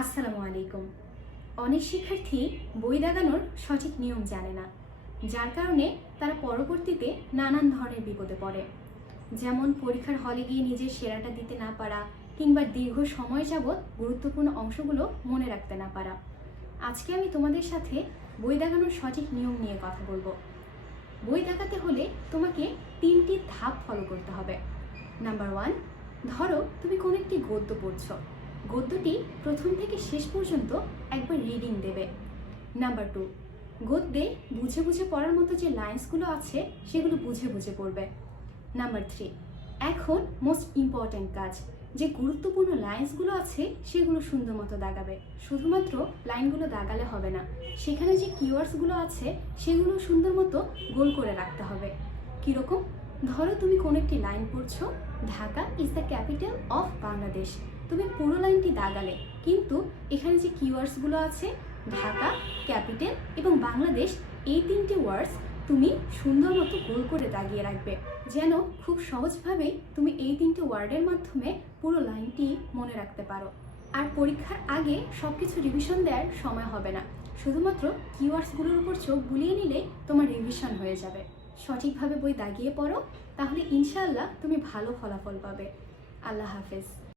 আসসালামু আলাইকুম। অনেক শিক্ষার্থী বই দাগানোর সঠিক নিয়ম জানে না, যার কারণে তারা পরবর্তীতে নানান ধরনের বিপদে পড়ে। যেমন পরীক্ষার হলে গিয়ে নিজের সেরাটা দিতে না পারা, কিংবা দীর্ঘ সময় যাবৎ গুরুত্বপূর্ণ অংশগুলো মনে রাখতে না পারা। আজকে আমি তোমাদের সাথে বই দাগানোর সঠিক নিয়ম নিয়ে কথা বলবো। বই দাগাতে হলে তোমাকে 3টি ধাপ ফলো করতে হবে। নাম্বার 1, ধরো তুমি কোনো একটি গদ্য পড়ছো। গদ্যটি প্রথম থেকে শেষ পর্যন্ত একবার রিডিং দেবে। নাম্বার 2, গদ্যে বুঝে বুঝে পড়ার মতো যে লাইন্সগুলো আছে সেগুলো বুঝে বুঝে পড়বে। নাম্বার 3, এখন মোস্ট ইম্পর্ট্যান্ট কাজ, যে গুরুত্বপূর্ণ লাইন্সগুলো আছে সেগুলো সুন্দর মতো দাগাবে। শুধুমাত্র লাইনগুলো দাগালে হবে না, সেখানে যে কিওয়ার্ডসগুলো আছে সেগুলো সুন্দর মতো গোল করে রাখতে হবে। কীরকম? ধরো তুমি কোনো একটি লাইন পড়ছো, Dhaka is the capital of Bangladesh. তুমি পুরো লাইনটি দাগালে, কিন্তু এখানে যে কিওয়ার্ডসগুলো আছে ঢাকা, ক্যাপিটাল এবং বাংলাদেশ, এই 3টি ওয়ার্ডস তুমি সুন্দর মতো গোল করে দাগিয়ে রাখবে, যেন খুব সহজভাবেই তুমি এই 3টে ওয়ার্ডের মাধ্যমে পুরো লাইনটি মনে রাখতে পারো। আর পরীক্ষার আগে সব কিছু রিভিশন দেওয়ার সময় হবে না, শুধুমাত্র কিওয়ার্ডসগুলোর উপর চোখ বুলিয়ে নিলেই তোমার রিভিশন হয়ে যাবে। সঠিকভাবে বই দাগিয়ে পড়ো, তাহলে ইনশাআল্লাহ তুমি ভালো ফলাফল পাবে। আল্লাহ হাফেজ।